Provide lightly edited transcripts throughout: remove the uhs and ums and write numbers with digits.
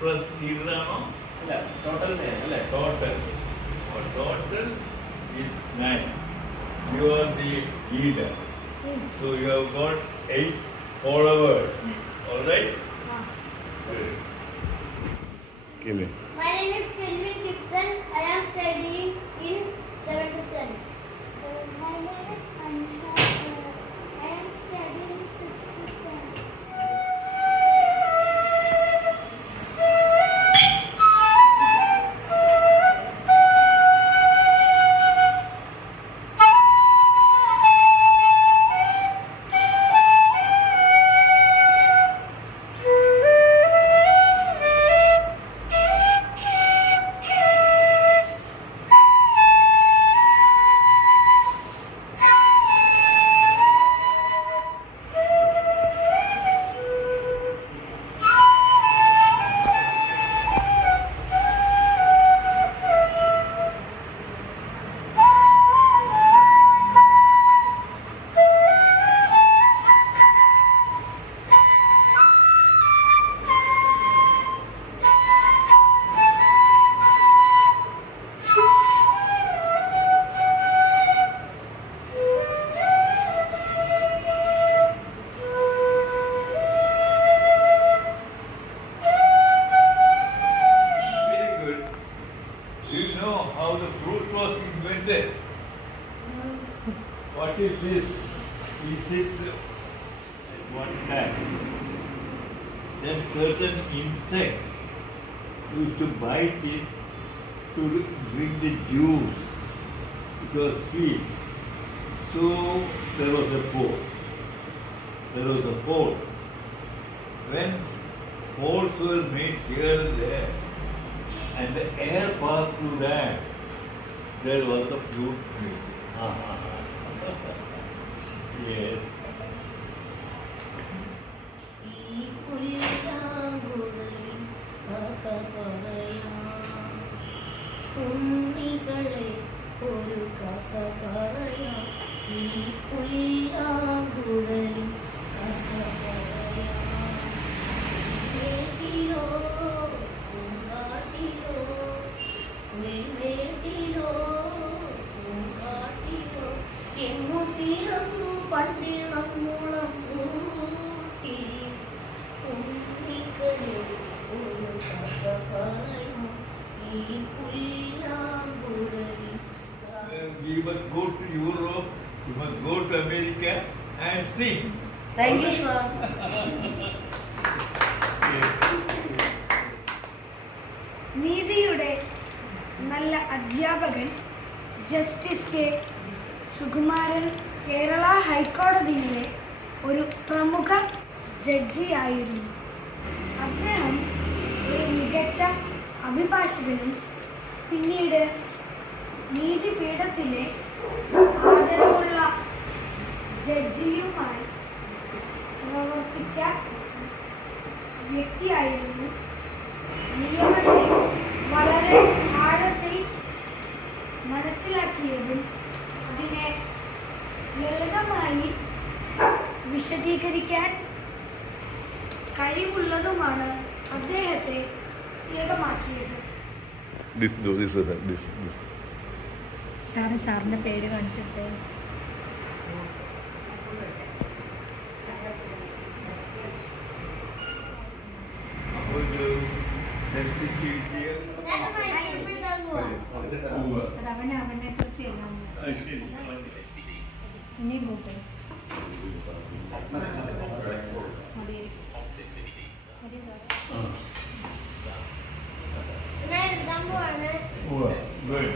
plus leader ആണോ? അല്ല total അല്ലേ? Total. Total is 9. You are the leader. So you have got 8 followers. All right? Good. Give me. My name is Kelvin Dixon. I am studying in 7th standard. My name is Anisha. I am studying in 6th standard. Very good. Do you know how the fruit was invented? What is this? Is it at one time? Then certain insects used to bite it to drink the juice. It was sweet. So there was a pole. There was a hole. When holes were made here and there, and the air passed through that, there was the fruit tree. Yes. ഈ പുല്ലാങ്കുഴലിൻ കഥ പറയാം, ഉണ്ണികളെ ഒരു കഥ പറയാം. ഈ പുല്ലാങ്കുഴലിൻ കഥ പറയാം. വീട്ടിലോ പൂങ്കാട്ടിലോ, ഉൾവേട്ടിലോ പൂങ്കാട്ടിലോ, എങ്ങു പിറന്നു പണ്ടിളം മുളം പൂട്ടി. ഉണ്ണികളെ ഒരു കഥ പറയാം, ഈ പുല്ലാങ്കുഴലിൻ We must go to Europe, we must go to America and sing. Thank you sir. നീതിയുടെ നല്ല അധ്യാപകൻ ജസ്റ്റിസ് കെ സുകുമാരൻ കേരള ഹൈക്കോടതിയിലെ ഒരു പ്രമുഖ ജഡ്ജിയായിരുന്നു. അദ്ദേഹം ഒരു മികച്ച അഭിഭാഷകനും പിന്നീട് നീതിപീഠത്തിലെ ആദരവുള്ള ജഡ്ജിയുമായി പ്രവർത്തിച്ച വ്യക്തിയായിരുന്നു. നിയമത്തെ വളരെ ആഴത്തിൽ മനസ്സിലാക്കിയതും അതിനെ ലളിതമായി വിശദീകരിക്കാൻ കഴിവുള്ളതുമാണ് അദ്ദേഹത്തെ ഏകമാക്കിയത്. സാറിന്റെ പേര് കാണിച്ചിട്ട് ഒരു sensitivity. That is my favorite album. അവനെ കുറിച്ച് എഴുതാൻ ശരി. ഇനിയും കൂട്ടെ ഞാൻ എഴുതാൻ പോവാണ്. Good.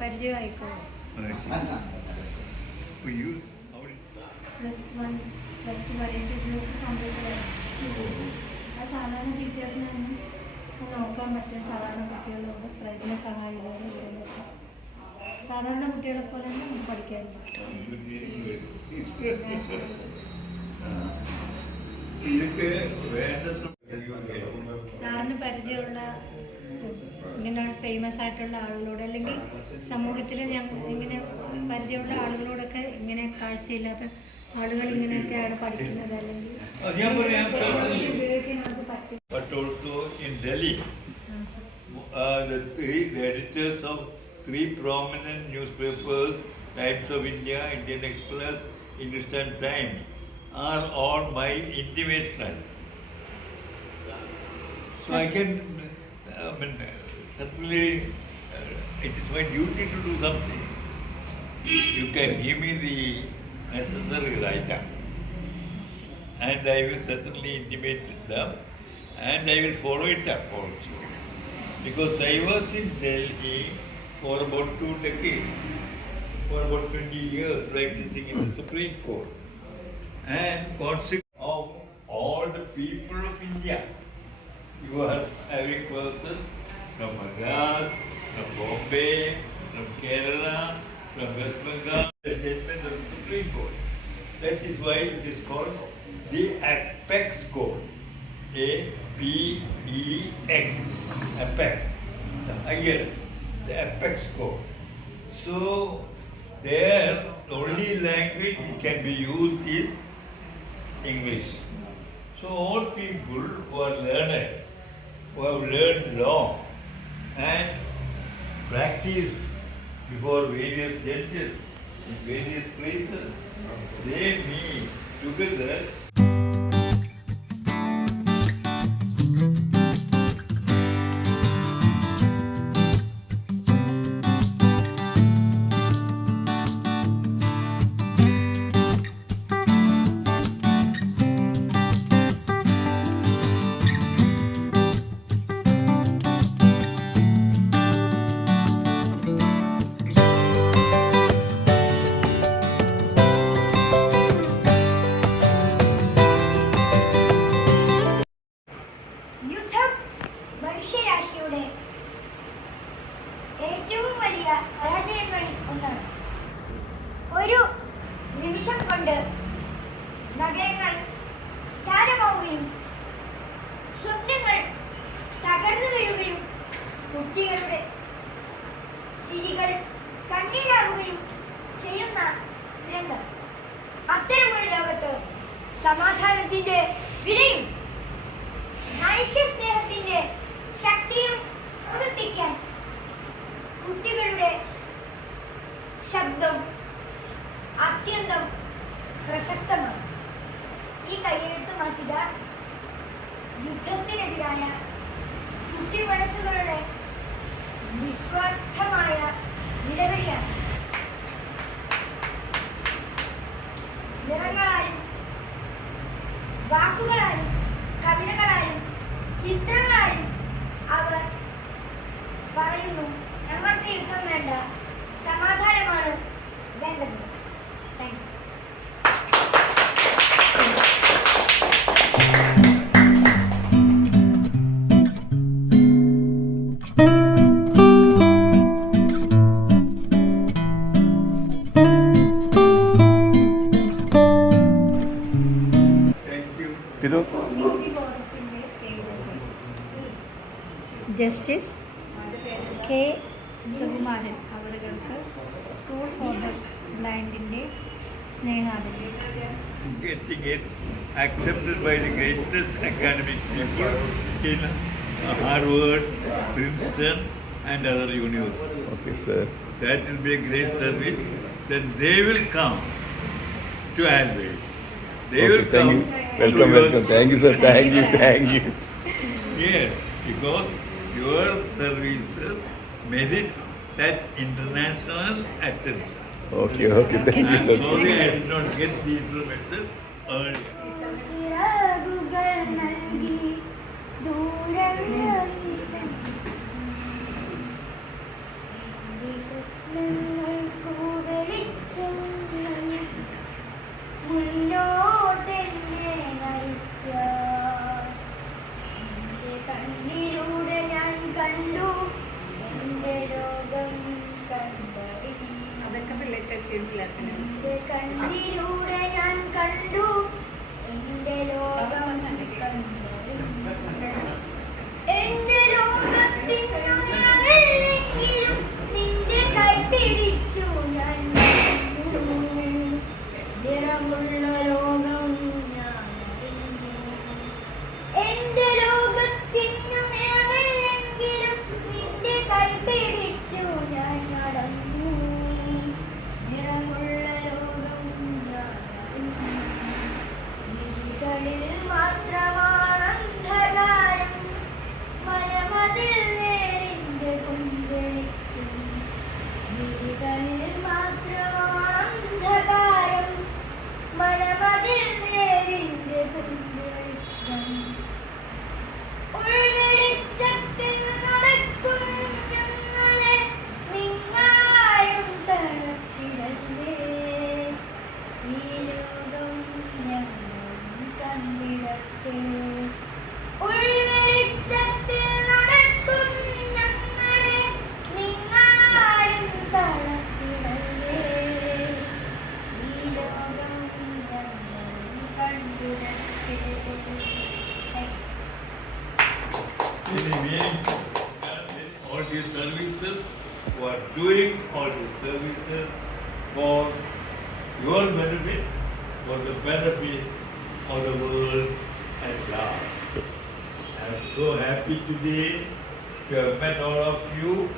പരിചയമായിക്കോ. For you, how did plus two പരീക്ഷയ്ക്ക് കമ്പ്യൂട്ടർ ആ സാധാരണ ടീച്ചേഴ്സിനൊന്നും നോക്കാൻ പറ്റിയ സാധാരണ കുട്ടികളോട് ഇതിനെ സഹായിക്കുന്നത് സാധാരണ കുട്ടികളെ പോലെ തന്നെ നമുക്ക് പഠിക്കാൻ ഇതൊക്കെ വേണ്ടത്ര സാറിന് പരിചയമുള്ള ഇങ്ങനെ ഫേമസ് ആയിട്ടുള്ള ആളുകളോട് അല്ലെങ്കിൽ സമൂഹത്തിൽ ഇങ്ങനെ പരിചയമുള്ള ആളുകളോടൊക്കെ ഇങ്ങനെ കാഴ്ചയില്ലാത്ത ആളുകൾ ഇങ്ങനെയൊക്കെയാണ് പഠിക്കുന്നത് അല്ലെങ്കിൽ ഉപയോഗിക്കാൻ നമുക്ക് പറ്റും. But also in Delhi, the editors of 3 prominent newspapers, Times of India, Indian Express, Hindustan Times, are all my intimate friends. So I can, certainly, it is my duty to do something. You can give me the necessary write-up, and I will certainly intimate them, and I will follow it up also. Because I was in Delhi for about 2 decades, for about 20 years practicing in the Supreme Court, and consequence of all the people of India. You are having persons from Madras, from Bombay, from Kerala, from West Bengal, the judgment of the Supreme Court. That is why it is called the Apex Court. APEX, Apex, the highest, the Apex Court. So there, the only language which can be used is English. So all people who are learned, who have learned law and practice before various judges in various places, they meet together. യുദ്ധം മനുഷ്യരാശിയുടെ ഏറ്റവും വലിയ പരാജയങ്ങളിൽ ഒന്നാണ്. ഒരു നിമിഷം കൊണ്ട് നഗരങ്ങൾ ചാരമാവുകയും സ്വപ്നങ്ങൾ തകർന്നു വീഴുകയും കുട്ടികളുടെ ചിരികൾ കണ്ണീരാവുകയും ചെയ്യുന്ന രംഗം. അത്തരമൊരു ലോകത്ത് സമാധാനത്തിന്റെ വിലയും മനുഷ്യസ്നേഹത്തിന്റെ ശക്തിയും ഉറപ്പിക്കാൻ കുട്ടികളുടെ ശബ്ദം അത്യന്തം പ്രസക്തമാണ്. ഈ കയ്യെഴുത്ത് മാസിക യുദ്ധത്തിനെതിരായ കുട്ടി മനസ്സുകളുടെ നിസ്വാർത്ഥമായ നിലവിളിയാണ്. നിറങ്ങളാലും വാക്കുകളാലും കവിതകളാലും ചിത്രങ്ങളാലും അവർ പറയുന്നു, നമ്മൾക്ക് യുദ്ധം വേണ്ട, സമാധാനമാണ് വേണ്ടത്. Thank you. Thank you. പിതു ജസ്റ്റിസ് കെ സുകുമാരൻ അവർക്ക് സ്കൂൾ ഫോർ ദ ബ്ലൈൻഡിൻ്റെ സ്നേഹാദരം. Getting it accepted by the greatest academic people in Harvard, Princeton, and other universities. Okay sir. That will be a great service. Then they will come to Adelaide. They will come. Welcome welcome. Thank you sir. Thank you thank you. Yes, because your services merit that international attention. Okay okay. Thank you sir. Sorry, I did not get the information earlier. ചിറകുകൾ നൽകി ദൂരം സ്വപ്നങ്ങൾക്കു വെളിച്ചം മുന്നോട്ടെന്നെ നയിക്കാം. എന്റെ കണ്ണിലൂടെ ഞാൻ കണ്ടു, എന്റെ ലോകം കണ്ടറിഞ്ഞു. Very meaningful. All these services, who are doing all these services for your benefit, for the benefit of the world at large. I am so happy today to have met all of you,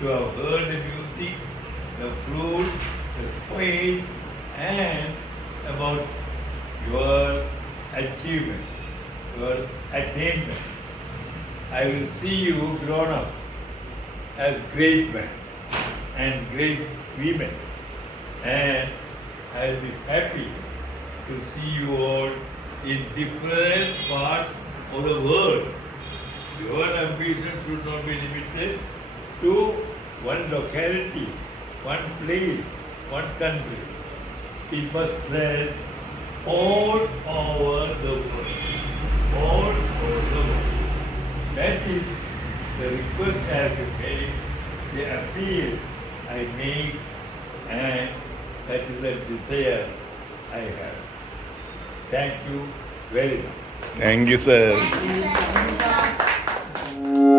to have heard the music, the flute, the speech, and about your achievement, your attainment. I will see you grown up as great men and great women, and I will be happy to see you all in different parts of the world. Your ambition should not be limited to one locality, one place, one country. It must spread all over the world. All over the world. That is the request I have to make, the appeal I make, and that is the desire I have. Thank you very much. Thank you, sir. Thank you, sir.